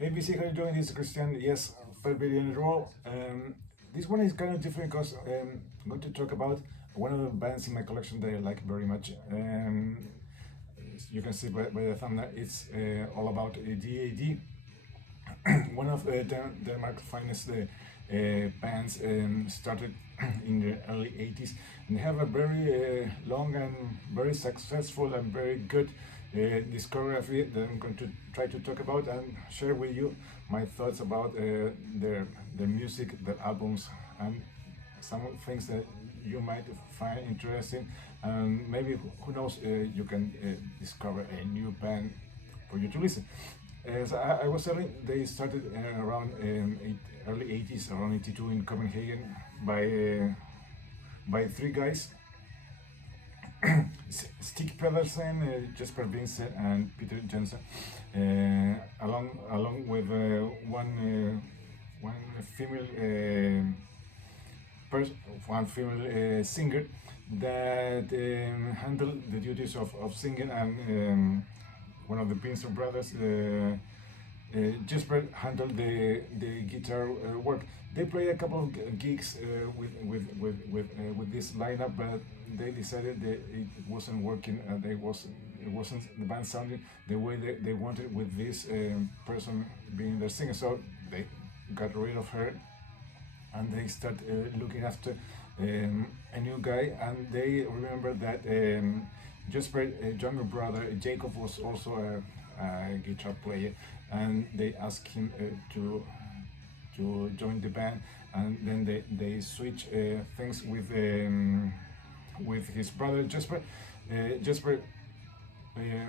Hey BC, how you doing? This is Christian. Yes, third video in a row. This one is kind of different because I'm going to talk about one of the bands in my collection that I like very much. You can see by the thumbnail, it's all about DAD, one of Denmark's finest bands, started in the early 80s, and they have a very long and very successful and very good discography that I'm going to try to talk about and share with you my thoughts about their music, their albums, and some things that you might find interesting, and maybe who knows, you can discover a new band for you to listen. As I was telling, they started around early 80s, around 82 in Copenhagen by three guys, Stig Pedersen, Jesper Vincent, and Peter Jensen, along with one female one female singer that handled the duties of singing, and one of the Vincent brothers, Jesper, handled the guitar work. They played a couple of gigs with this lineup, but they decided that it wasn't working. It wasn't the band sounding the way they wanted with this person being their singer. So they got rid of her, and they start looking after a new guy. And they remember that Jesper's younger brother Jacob was also a guitar player, and they asked him to join the band. And then they switch things with his brother Jesper. Jesper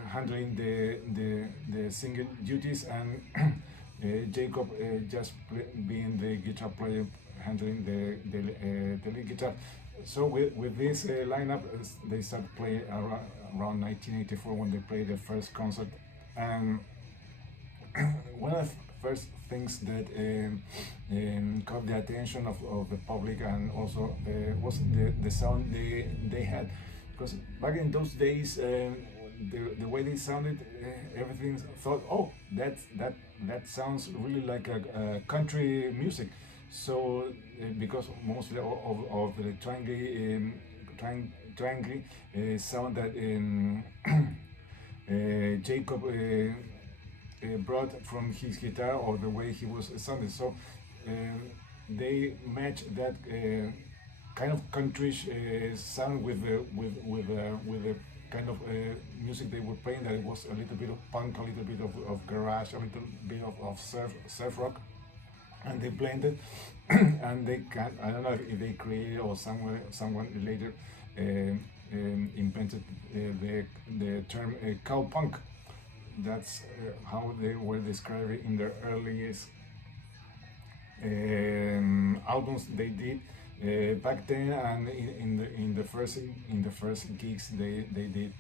handling the singing duties, and Jacob just being the guitar player, handling the lead guitar. So with this lineup, they started playing around 1984 when they played their first concert. And one of the first things that caught the attention of the public, and also was the sound they had, because back in those days, the way they sounded, everything thought, oh, that sounds really like a country music. So because mostly of the twangly sound that Jacob brought from his guitar, or the way he was sounding. So they matched that kind of country sound with the kind of music they were playing. That it was a little bit of punk, a little bit of garage, a little bit of surf rock, and they blended. And they can, I don't know if they created, or someone later invented the term cowpunk. That's how they were described in their earliest albums they did back then, and in the first gigs they did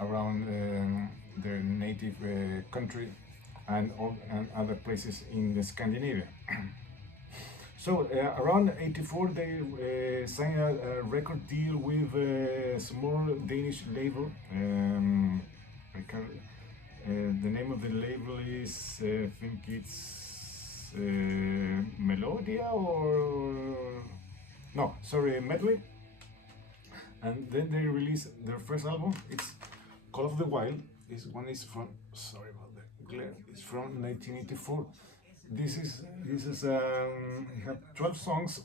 around their native country, and other places in the Scandinavia. So around 84, they signed a record deal with a small Danish label. I can't, the name of the label is, I think it's Melodia, or no, sorry, Medley. And then they released their first album. It's Call of the Wild. This one is from, sorry about the glare, it's from 1984. This is it have 12 songs.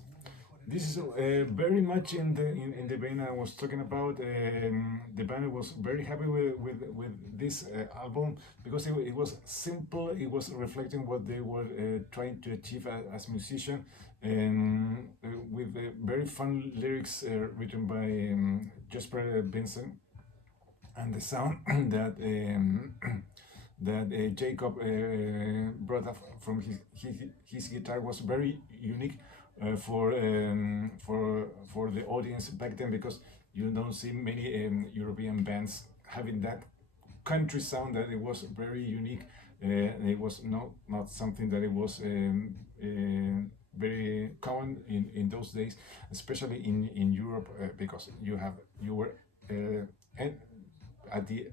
This is very much in the vein I was talking about. The band was very happy with this album, because it was simple. It was reflecting what they were trying to achieve as musicians, with very fun lyrics written by Jesper Vincent, and the sound that that Jacob brought up from his guitar was very unique for the audience back then, because you don't see many European bands having that country sound. That it was very unique. It was not something that it was very common in those days, especially in Europe, because you were at the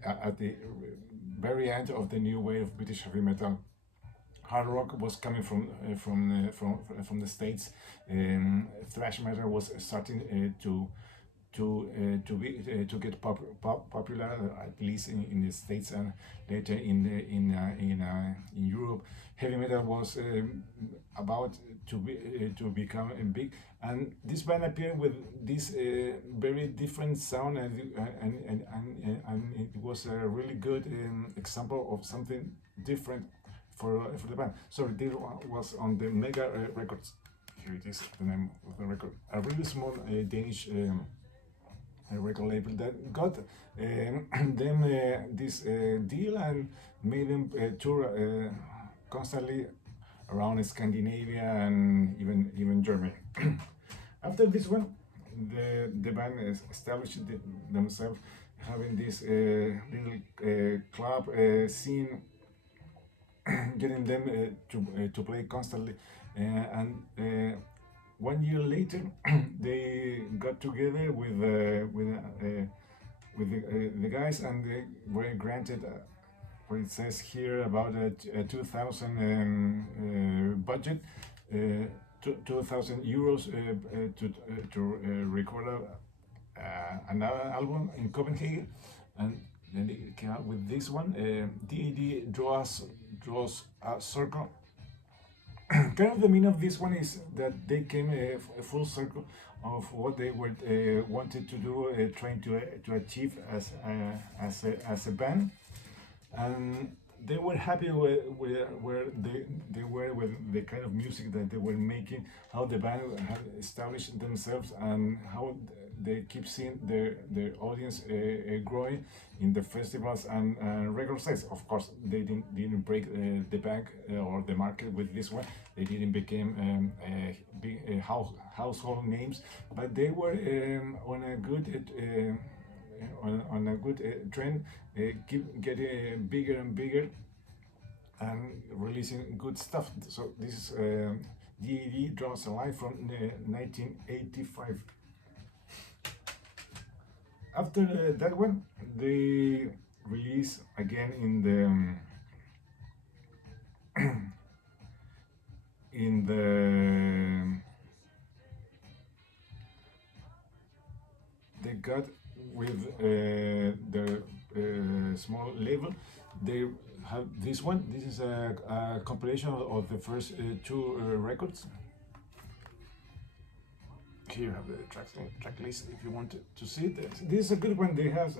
very end of the new wave of British heavy metal, hard rock was coming from the States. Thrash metal was starting to get popular, at least in the States, and later in Europe. Heavy metal was about to become big, and this band appeared with this very different sound, and it was a really good example of something different for the band. So this was on the Mega Records. Here it is, the name of the record. A really small Danish record label that got them this deal and made them tour constantly around Scandinavia and even Germany. After this one, the band established themselves, having this little club scene, getting them to play constantly, and 1 year later, they got together with the guys, and they were granted what it says here about a 2,000 budget, 2,000 euros to record another album in Copenhagen, and then they came out with this one. DAD draws a circle. Kind of the meaning of this one is that they came a full circle of what they were wanted to do, trying to achieve as a band, and they were happy where they were with the kind of music that they were making, how the band had established themselves, and how they keep seeing their audience growing in the festivals and record sales. Of course, they didn't break the bank or the market with this one. They didn't become big household names, but they were on a good on a good trend, keep getting bigger and bigger and releasing good stuff. So this is DAD Draws a Line from 1985. After that one, they release again in the they got with the small label. They have this one. This is a compilation of the first two records. Here you have the track list if you want to see it. This is a good one. They have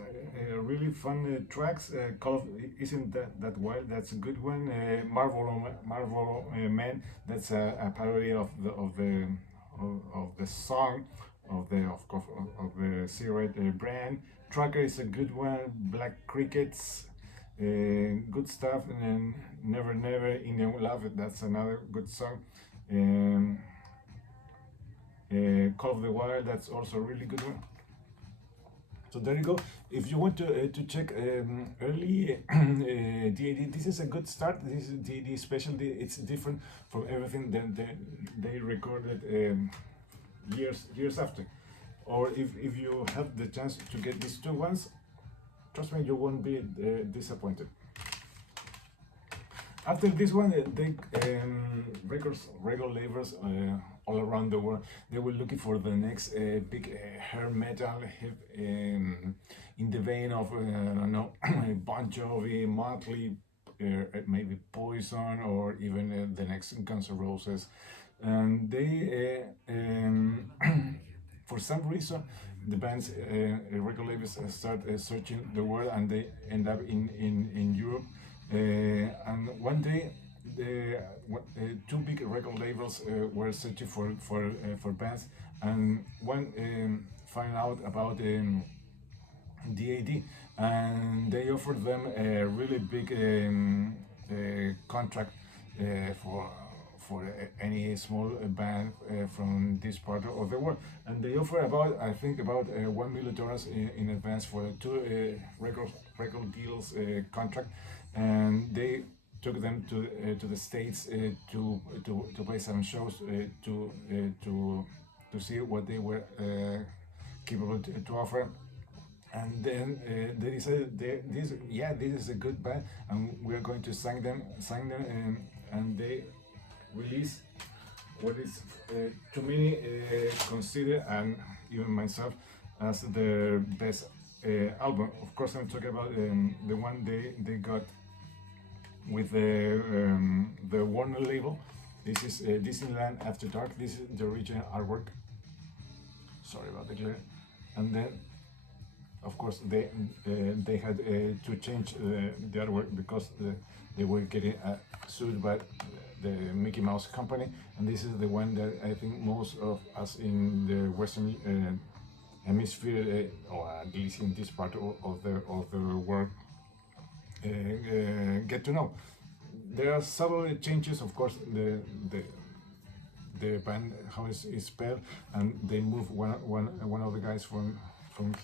really fun tracks. Call of Isn't That Wild? That's a good one. Marvel Man. That's a parody of the song of the cigarette brand. Tracker is a good one. Black Crickets. Good stuff. And Never Never Indian Love. That's another good song. Call of the Wild, that's also a really good one. So there you go. If you want to check early DAD, this is a good start. This is DAD specialty. It's different from everything that they recorded years after. Or if you have the chance to get these two ones, trust me, you won't be disappointed. After this one, they record labels all around the world, they were looking for the next big hair metal in the vein of I don't know, Bon Jovi, Motley, maybe Poison, or even the next Guns N' Roses. And they, for some reason, the band's record labels start searching the world, and they end up in Europe. And one day, two big record labels were searching for bands, and one found out about DAD, and they offered them a really big contract for any small band from this part of the world, and they offer about, I think, about $1 million in advance for two record deals contract, and they took them to the States to play some shows to see what they were capable to offer. And then they decided this is a good band, and we are going to sign them, and they release what is to many considered, and even myself, as their best album. Of course, I'm talking about the one they got with the Warner label. This is Disneyland After Dark. This is the original artwork. Sorry about the glare. And then, of course, they had to change the artwork because they were getting sued by the Mickey Mouse company, and this is the one that I think most of us in the Western hemisphere, or at least in this part of the world, get to know. There are several changes, of course. The band, how it's spelled, and they move one of the guys from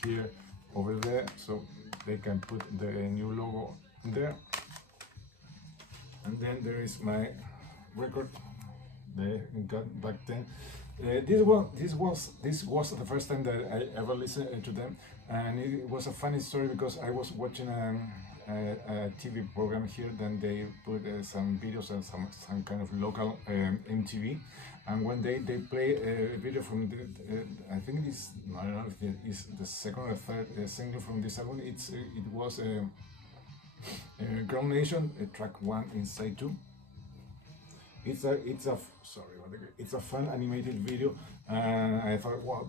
here over there, so they can put the new logo there. And then there is my record they got back then. This was the first time that I ever listened to them, and it was a funny story because I was watching a TV program here. Then they put some videos and some kind of local MTV, and one day they play a video from I think this, I don't know if it is the second or third single from this album. It was Ground Nation, track 1 inside 2. It's a fun animated video, and I thought, wow,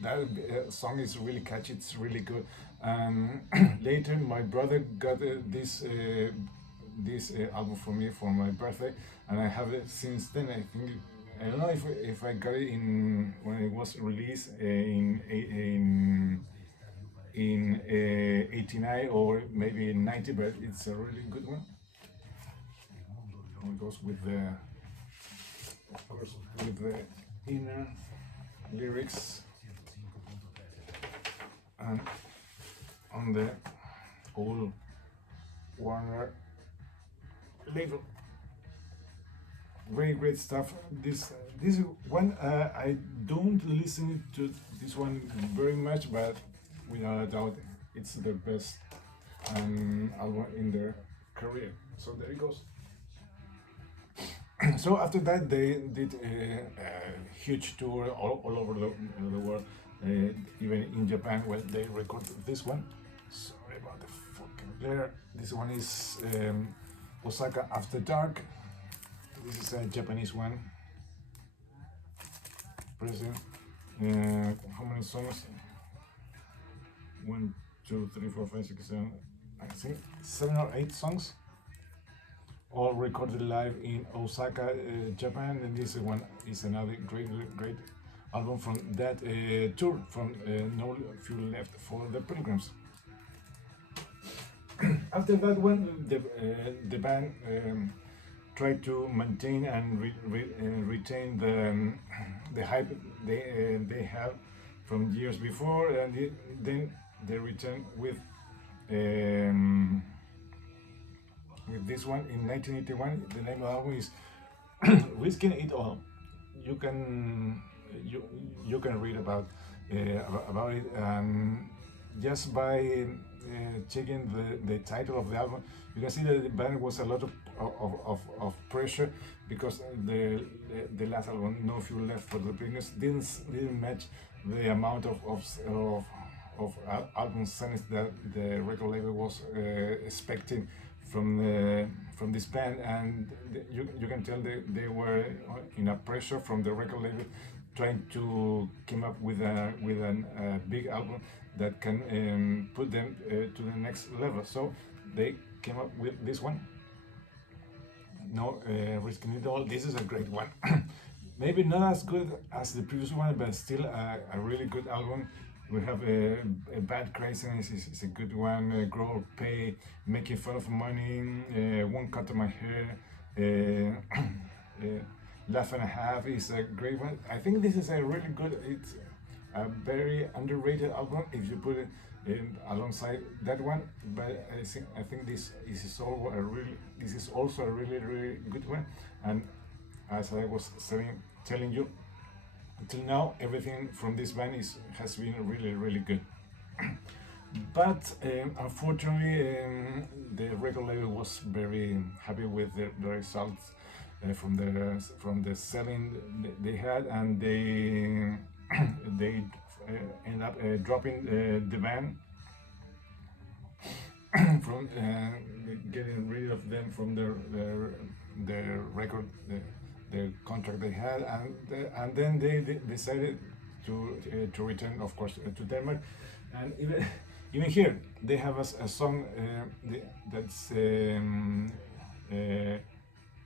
that song is really catchy. It's really good. Later, my brother got this album for me for my birthday, and I have it since then. I don't know if I got it when it was released in 89 or maybe in 90, but it's a really good one. It goes with the, of course, with the inner lyrics, and on the old Warner label. Very great stuff. This one I don't listen to this one very much, but without a doubt it's the best album in their career. So there it goes. So after that, they did a huge tour all over the world, even in Japan, where they recorded this one. Sorry about the fucking glare. This one is Osaka After Dark. This is a Japanese one. Present. How many songs? 1, 2, 3, 4, 5, 6, 7. I think 7 or 8 songs, all recorded live in Osaka, Japan. And this one is another great album from that tour, from No Fuel Left for the Pilgrims. After that one, the band tried to maintain and retain the hype they had from years before, and then they returned with this one in 1981. The name of the album is Risking It All. You can read about it, and just by checking the title of the album, you can see that the band was a lot of pressure, because the last album, No Fuel Left for the Pilgrims, didn't match the amount of album signings that the record label was expecting from this band, and you can tell they were in a pressure from the record label, trying to come up with a big album that can put them to the next level. So they came up with this one, No Risking It All. This is a great one. Maybe not as good as the previous one, but still a really good album. We have a Bad Craziness is a good one. Grow or Pay, Making Fun of Money, One Cut of My Hair, Laugh and a Half is a great one. I think this is a really good, it's a very underrated album if you put it alongside that one. But I think this is also a really good one. And as I was telling you, until now, everything from this band has been really good. But unfortunately, the record label was very happy with the results from the selling they had, and they end up dropping the band from getting rid of them from their record, the contract they had, and then they decided to return, of course, to Denmark, and even here they have a song that's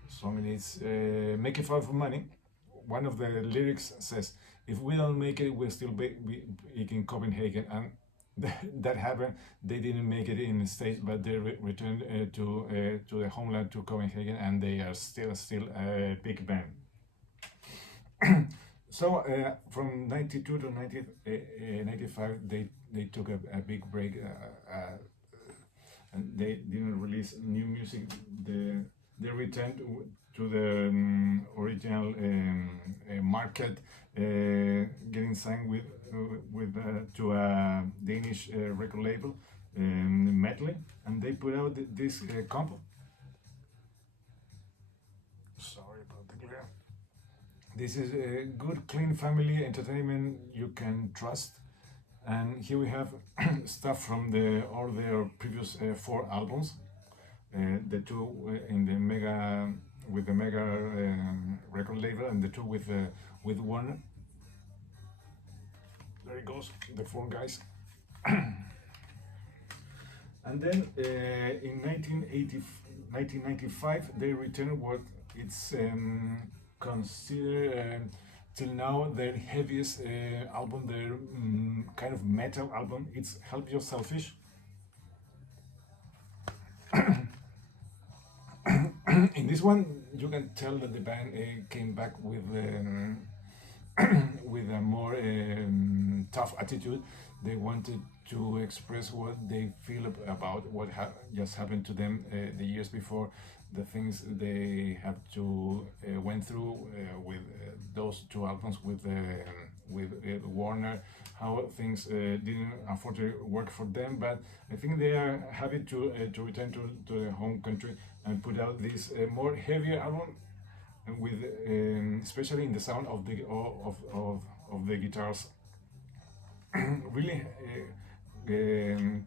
song is "Make It Fun for Money." One of the lyrics says, "If we don't make it, we'll still be in Copenhagen." And that happened. They didn't make it in the States, but they returned to the homeland, to Copenhagen, and they are still a big band. So from 92 to 1995, they took a big break, and they didn't release new music. They returned to the original market, getting signed with to a Danish record label, Medley, and they put out this combo. Sorry about the glare. This is a good, clean family entertainment you can trust. And here we have stuff from all their previous 4 albums. The 2 in the mega with the mega record label, and the 2 with Warner. There it goes, the 4 guys. And then in 1995 they returned what it's considered till now their heaviest album, their kind of metal album. It's Help You're Selfish. In this one, you can tell that the band came back with with a more tough attitude. They wanted to express what they feel about what just happened to them the years before, the things they have to went through with those 2 albums with Warner, how things didn't unfortunately work for them. But I think they are happy to return to their home country and put out this more heavier album with especially in the sound of the guitars. Really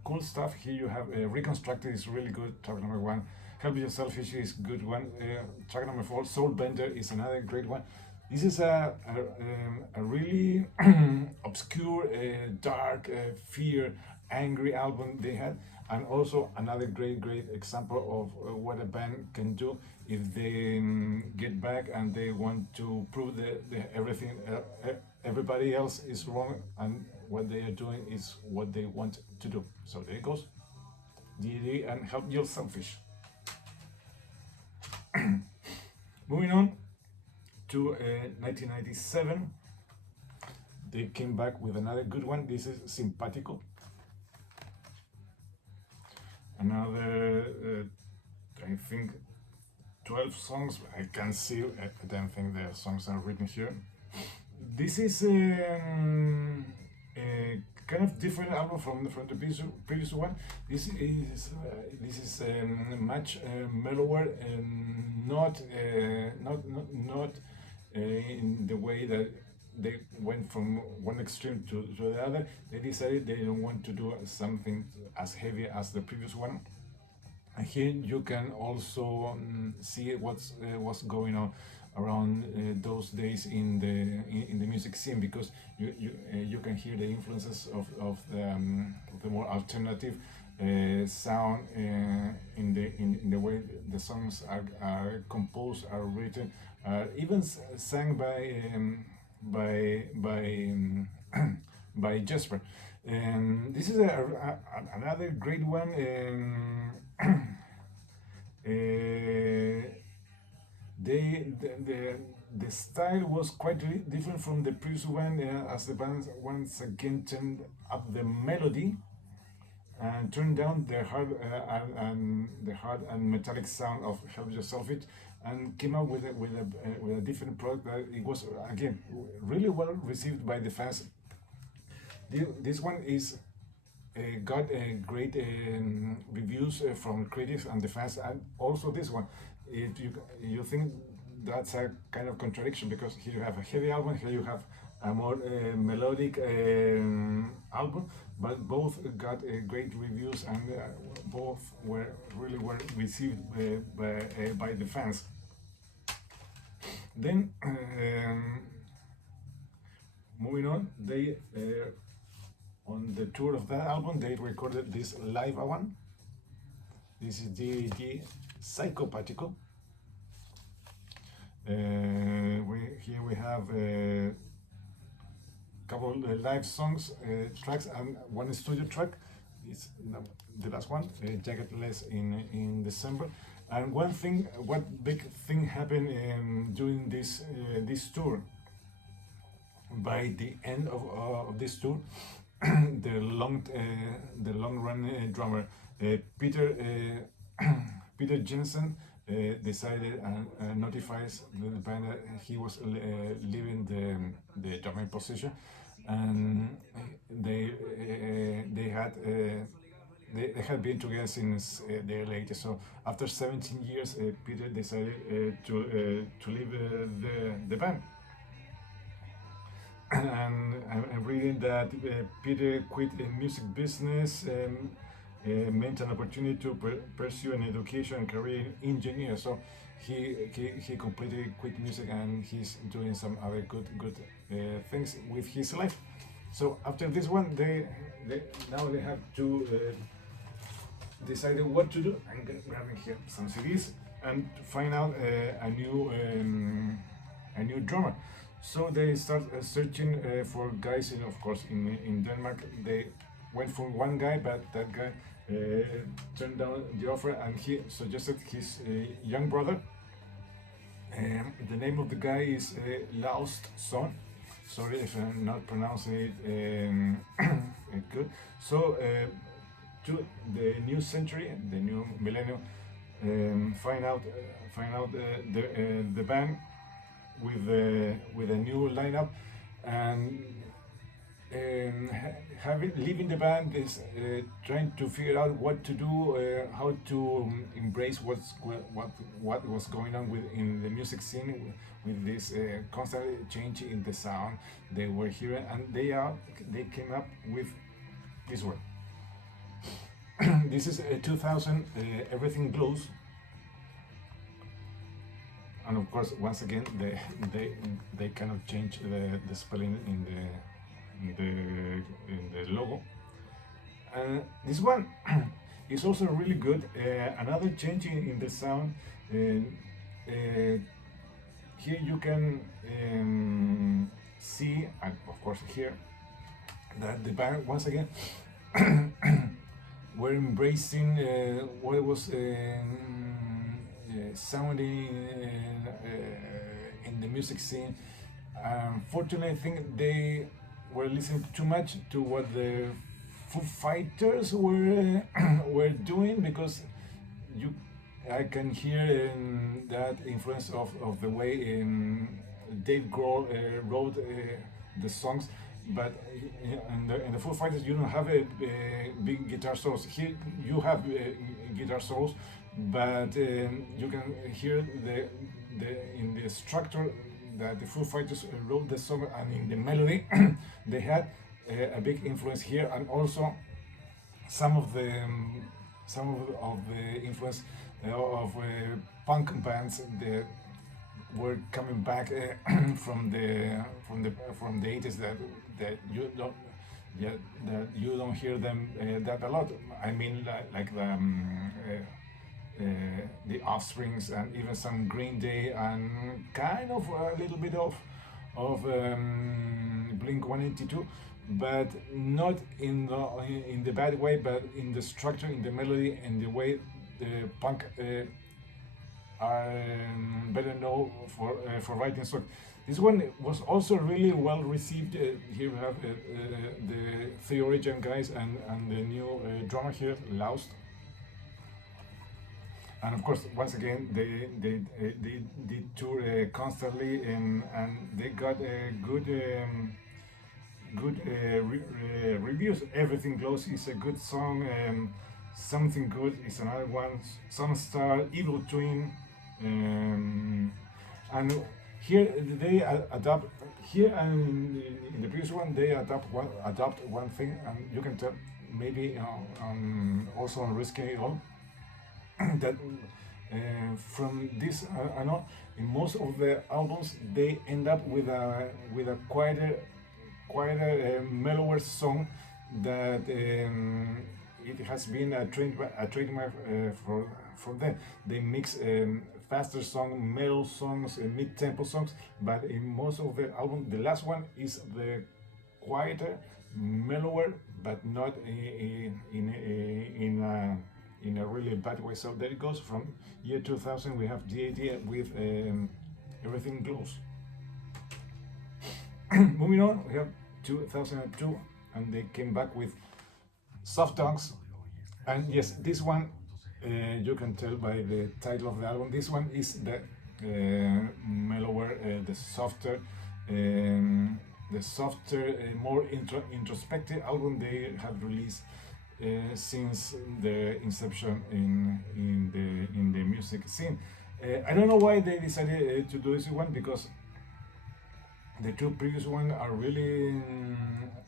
cool stuff. Here you have Reconstructed is really good, track number 1. Help Yourself Selfish is good one. Track number 4, Soul Bender, is another great one. This is a really obscure, dark, fear, angry album they had, and also another great example of what a band can do if they get back and they want to prove that everything everybody else is wrong and what they are doing is what they want to do. So there it goes, DD and Help Yourself Selfish. Moving on to 1997, they came back with another good one. This is Simpatico. Another, I think, 12 songs. I can see, I don't think the songs are written here. This is a kind of different album from the previous one. This is much mellower and not in the way that they went from one extreme to the other. They decided they don't want to do something as heavy as the previous one. And here you can also see what's going on around those days in the music scene, because you can hear the influences of the more alternative sound in the way the songs are composed, are written, even sang by Jesper. This is another great one. The style was quite different from the previous one, as the band once again turned up the melody and turned down the hard and metallic sound of Help Yourself It, and came out with a different product that it was again really well received by the fans. This one is got great reviews from critics and the fans, and also this one. You think that's a kind of contradiction, because here you have a heavy album, here you have a more melodic album, but both got great reviews, and both were really well received by the fans. Then moving on, they on the tour of that album they recorded this live one. This is the Psychopathical. Here we have a couple of live songs, tracks, and one studio track. It's the last one, Jacketless in December. And what big thing happened during this tour? By the end of this tour, the long run drummer Peter Peter Jensen decided and notifies the band that he was leaving the drumming position, and they had been together since their latest. So after 17 years, Peter decided to leave the band. And I'm reading that Peter quit the music business, meant an opportunity to pursue an education and career in engineer. So he completely quit music, and he's doing some other good things with his life. So after this one, they now they have to decide what to do. I'm grabbing here some CDs and to find out a new drummer. So they start searching for guys, of course, in Denmark. They went for one guy, but that guy turned down the offer, and he suggested his young brother. The name of the guy is Laust Son. Sorry if I'm not pronouncing it good. So to the new century, the new millennium, find out the band with a new lineup, and leaving the band is trying to figure out what to do, how to embrace what was going on in the music scene with this constant change in the sound they were hearing, and they came up with this one. This is 2000, Everything Glows. And of course, once again, they kind of change the spelling in the logo. This one is also really good. Another change in the sound. Here you can see, and of course here, that the band once again were embracing what was sounding in the music scene. Unfortunately, I think they were listening too much to what the Foo Fighters were doing, because I can hear that influence of the way Dave Grohl wrote the songs. But in the Foo Fighters, you don't have a big guitar solos. Here you have guitar solos, but you can hear in the structure that the Foo Fighters wrote the song, and in the melody they had a big influence here, and also some of the influence of punk bands that were coming back from the 80s that you don't hear them that a lot. I mean, like the Offsprings, and even some Green Day, and kind of a little bit of Blink-182, but not in the bad way, but in the structure, in the melody, and the way the punk are better known for writing songs. This one was also really well received. Here we have the three origin guys and the new drummer here, Laust. And of course, once again, they tour constantly, and they got a good good reviews. Everything Glows is a good song. Something Good is another one. Sunstar, Evil Twin, and here they adopt. Here and in the previous one they adopt one thing, and you can tell maybe also on Risking It All that from this I know in most of the albums they end up with a quieter mellower song that it has been a trademark for them. They mix faster songs, mellow songs, mid-tempo songs, but in most of the album, the last one is the quieter, mellower, but not in a really bad way. So there it goes. From year 2000, we have the idea with Everything Glows. Moving on, we have 2002, and they came back with Soft Dogs. And yes, this one, you can tell by the title of the album, this one is the mellower, the softer, more introspective album they have released since the inception in the music scene. I don't know why they decided to do this one, because the two previous ones are really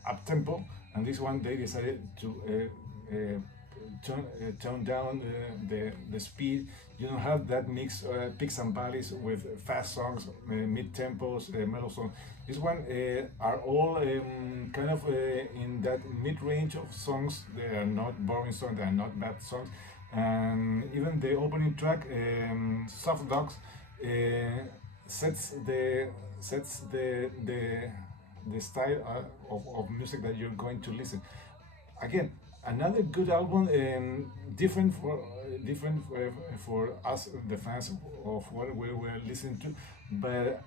up tempo, and this one they decided to tone down the speed. You don't have that mix peaks and valleys with fast songs, mid tempos, mellow songs. This one are all kind of in that mid range of songs. They are not boring songs, they are not bad songs, and even the opening track, Soft Dogs, sets the style of music that you're going to listen. Again, another good album, different for us, the fans of what we were listening to. But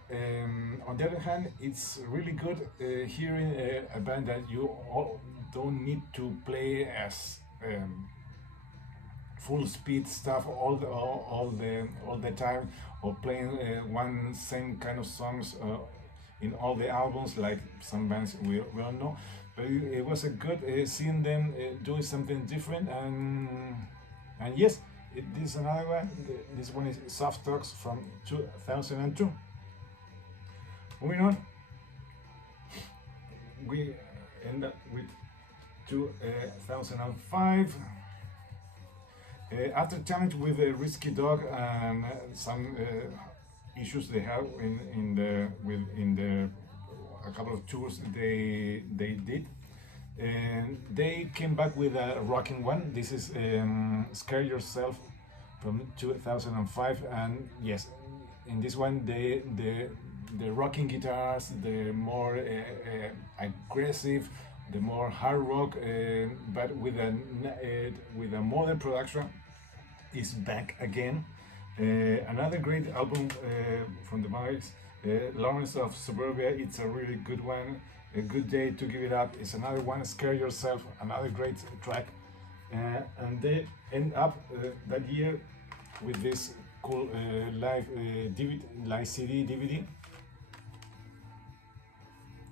on the other hand, it's really good hearing a band that you all don't need to play as full speed stuff all the time, or playing one same kind of songs in all the albums like some bands we all know. But it was a good seeing them doing something different, and yes, this is another one. This one is Soft Talks from 2002. Moving on, we end up with 2005. After challenge with a Risky Dog and some issues they have in the a couple of tours they did, and they came back with a rocking one. This is Scare Yourself from 2005, and yes, in this one the rocking guitars, the more aggressive, the more hard rock, but with a modern production, is back again. Another great album from the Marks, Lawrence of Suburbia. It's a really good one. A Good Day to Give It Up is another one. Scare Yourself, another great track. And they end up that year with this cool live DVD, live CD DVD.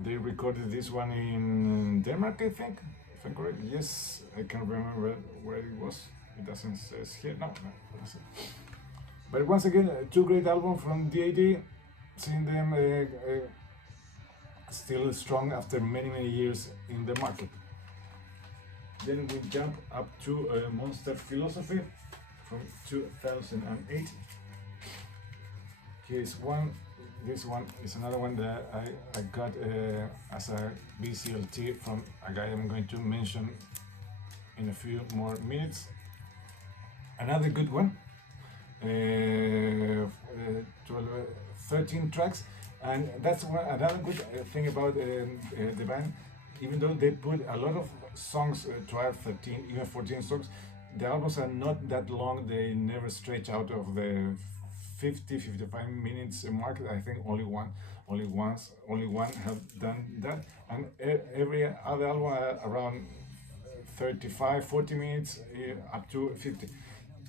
They recorded this one in Denmark, I think, if I'm correct. Yes, I can't remember where it was. It doesn't say here. No, it doesn't. But once again, two great albums from DAD. Seeing them still strong after many years in the market. Then we jump up to Monster Philosophy from 2008. Here's one. This one is another one that I got as a BCLT from a guy I'm going to mention in a few more minutes. Another good one. 13 tracks, and that's another good thing about the band. Even though they put a lot of songs, 12, 13, even 14 songs, the albums are not that long. They never stretch out of the 50-55 minutes mark. I think only one have done that, and every other album around 35-40 minutes up to 50.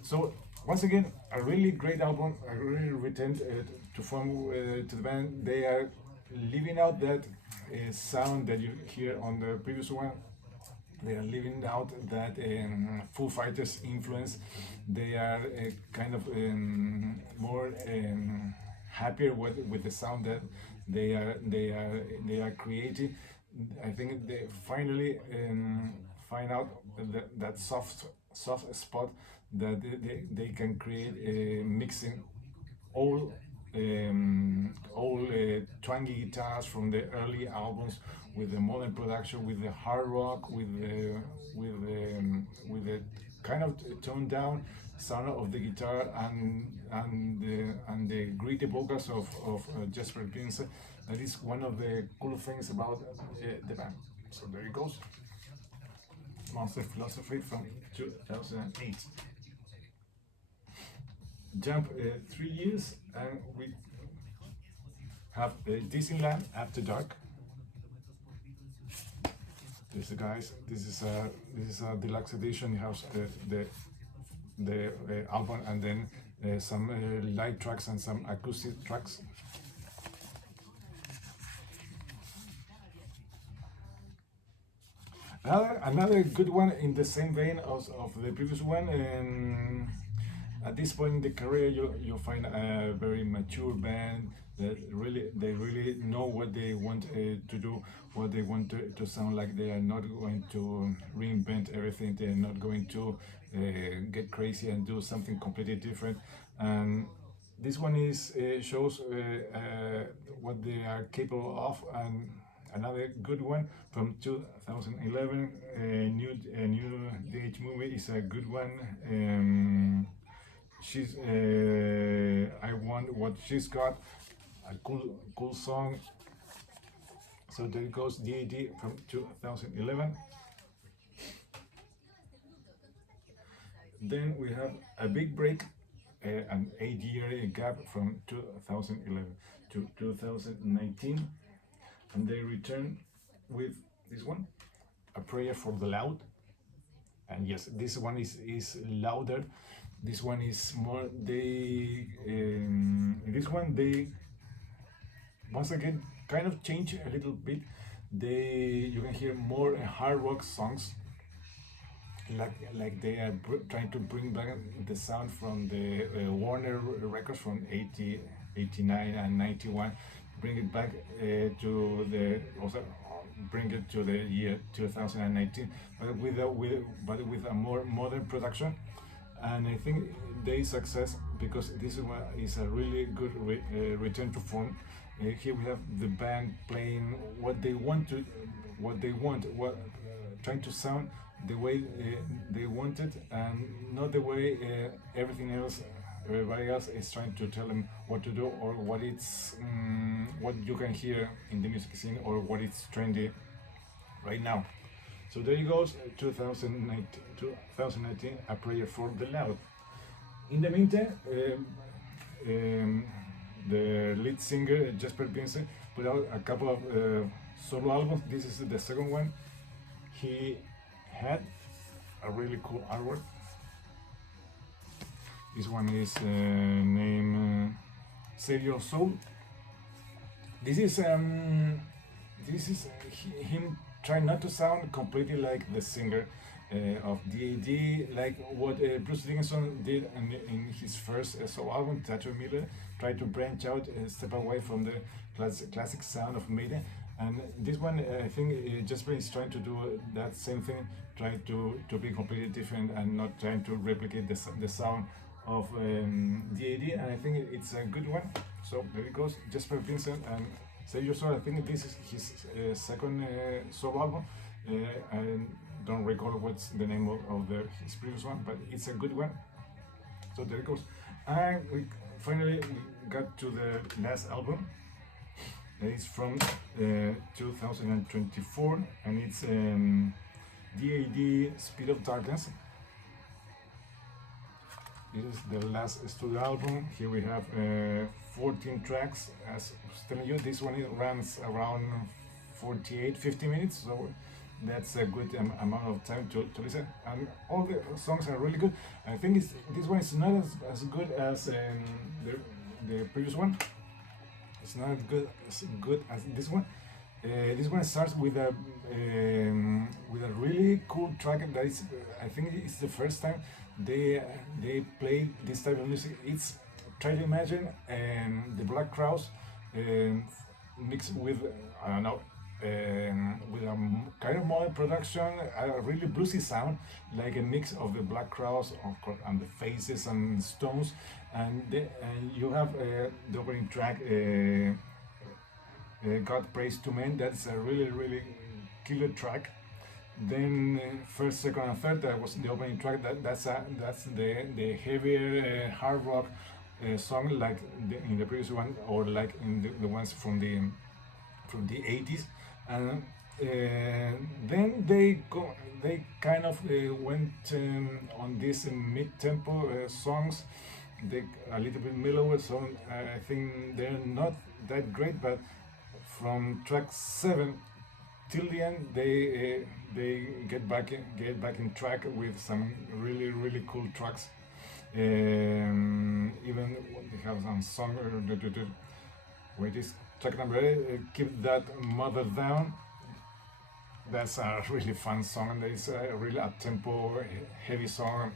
So once again, a really great album. I really returned to form to the band. They are leaving out that sound that you hear on the previous one. They are leaving out that Foo Fighters influence. They are kind of more happier with the sound that they are creating. I think they finally find out that soft spot that they can create, mixing all twangy guitars from the early albums with the modern production, with the hard rock, with the kind of toned down sound of the guitar, and the gritty vocals of Jesper Vincent. That is one of the cool things about the band. So there it goes. Monster Philosophy from 2008. Jump 3 years, and we have Disneyland After Dark. This, guys, this is a deluxe edition. It has the album, and then some light tracks and some acoustic tracks. Another good one in the same vein of the previous one. At this point in the career, you'll find a very mature band that they really know what they want to do, what they want to sound like. They are not going to reinvent everything. They are not going to get crazy and do something completely different. And this one shows what they are capable of. And another good one from 2011, new DH movie, is a good one. She's I want what she's got, a cool song. So there goes DAD from 2011. Then we have a big break, an 8-year gap from 2011 to 2019, and they return with this one, A Prayer for the Loud. And yes, this one is louder. This one is more, this one they once again kind of change a little bit. You can hear more hard rock songs, like they are trying to bring back the sound from the Warner records from 80, 89 and 91, bring it back bring it to the year 2019, but with a more modern production. And I think they success because this is a really good return to form. Here we have the band playing what they want, trying to sound the way they want it, and not the way everybody else is trying to tell them what to do, or what you can hear in the music scene, or what is trendy right now. So there you goes, 2019, A Prayer for the Loud. In the meantime, the lead singer, Jesper Vincent, put out a couple of solo albums. This is the second one. He had a really cool artwork. This one is named Save Your Soul. This is him trying not to sound completely like the singer of DAD, like what Bruce Dickinson did in his first solo album, Tattoo Miller, tried to branch out, step away from the classic sound of Maiden. And this one, I think Jesper is trying to do that same thing, trying to be completely different and not trying to replicate the sound of DAD, and I think it's a good one. So there it goes, Jesper Vincent and Save Your Soul. I think this is his second solo album. I don't recall what's the name of his previous one, but it's a good one. So there it goes. And we finally got to the last album. It's from 2024, and it's DAD Speed of Darkness. This is the last studio album. Here we have 14 tracks. As I was telling you, this one runs around 50 minutes, so that's a good amount of time to listen. And all the songs are really good. I think this one is not as good as the previous one. It's not as good as this one. This one starts with a really cool track that is, I think it's the first time they play this type of music. It's, try to imagine, the Black Crowes um, mixed with, I don't know, with a kind of modern production, a really bluesy sound, like a mix of the Black Crowes, of course, and the Faces and Stones, and you have the opening track. God Praise to Men. That's a really killer track. Then first, second, and third, that was the opening track. That's the heavier hard rock song, like in the previous one, or like in the ones from the 80s. And then they kind of went on these mid-tempo songs. They a little bit mellower, so I think they're not that great, but from track 7 till the end, they get back in track with some really cool tracks. Even they have some song. Wait, is track number 8. Keep that mother down. That's a really fun song, and it's a really up tempo, heavy song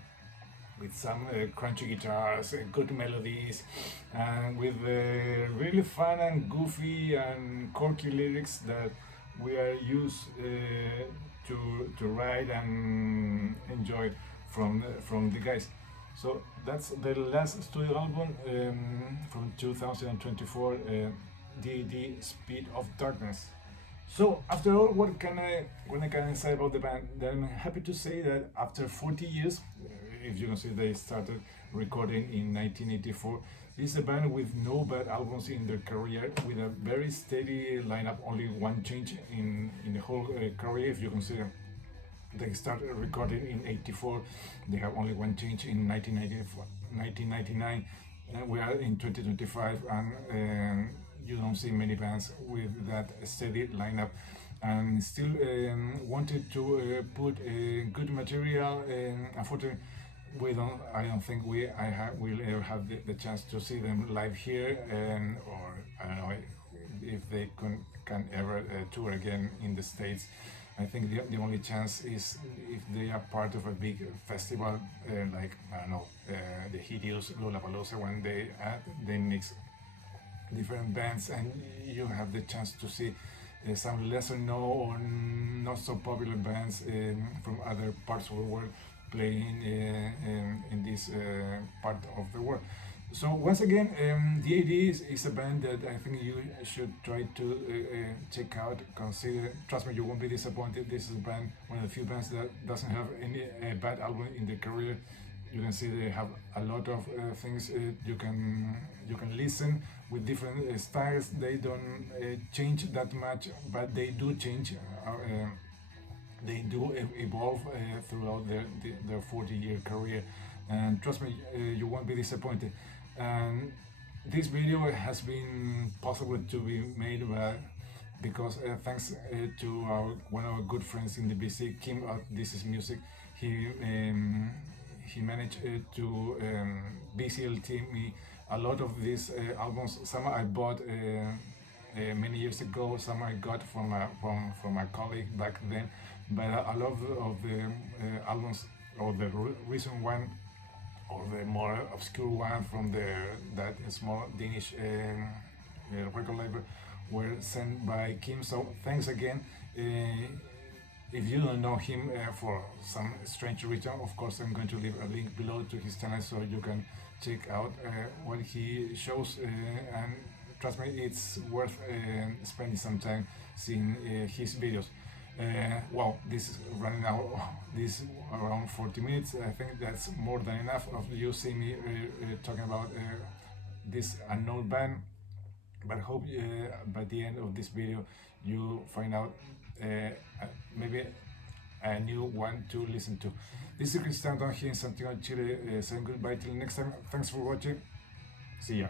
with some crunchy guitars, good melodies, and with really fun and goofy and quirky lyrics that we are used to write and enjoy from the guys. So that's the last studio album from 2024, DAD Speed of Darkness. So after all, what can I say about the band? Then I'm happy to say that after 40 years, if you consider they started recording in 1984, this is a band with no bad albums in their career, with a very steady lineup, only one change in the whole career. If you consider they started recording in 84, they have only one change in 1999, and we are in 2025, and you don't see many bands with that steady lineup, and still wanted to put good material. Unfortunately, I don't think we'll ever have the chance to see them live here, or I don't know if they can ever tour again in the States. I think the only chance is if they are part of a big festival, like, I don't know, the Hideous Lollapalooza, when they mix different bands and you have the chance to see some lesser known or not so popular bands from other parts of the world playing in this part of the world. So once again, DAD is a band that I think you should try to check out, consider. Trust me, you won't be disappointed. This is a band, one of the few bands that doesn't have any bad album in their career. You can see they have a lot of things you can listen with different styles. They don't change that much, but they do change. They do evolve throughout their 40-year career, and trust me, you won't be disappointed. And this video has been possible to be made because thanks to one of our good friends in the BC, Kim at This Is Music. He managed to BCLT me a lot of these albums. Some I bought many years ago, some I got from my colleague back then, but a lot of the albums, or the recent one, or the more obscure one from that small Danish record label, were sent by Kim. So thanks again. If you don't know him for some strange reason, of course I'm going to leave a link below to his channel so you can check out what he shows, and trust me, it's worth spending some time seeing his videos. Well, this is running out, this around 40 minutes. I think that's more than enough of you seeing me talking about this unknown band, but hope by the end of this video you find out maybe a new one to listen to. This is Cristian down here in Santiago, Chile, saying goodbye till next time. Thanks for watching. See ya.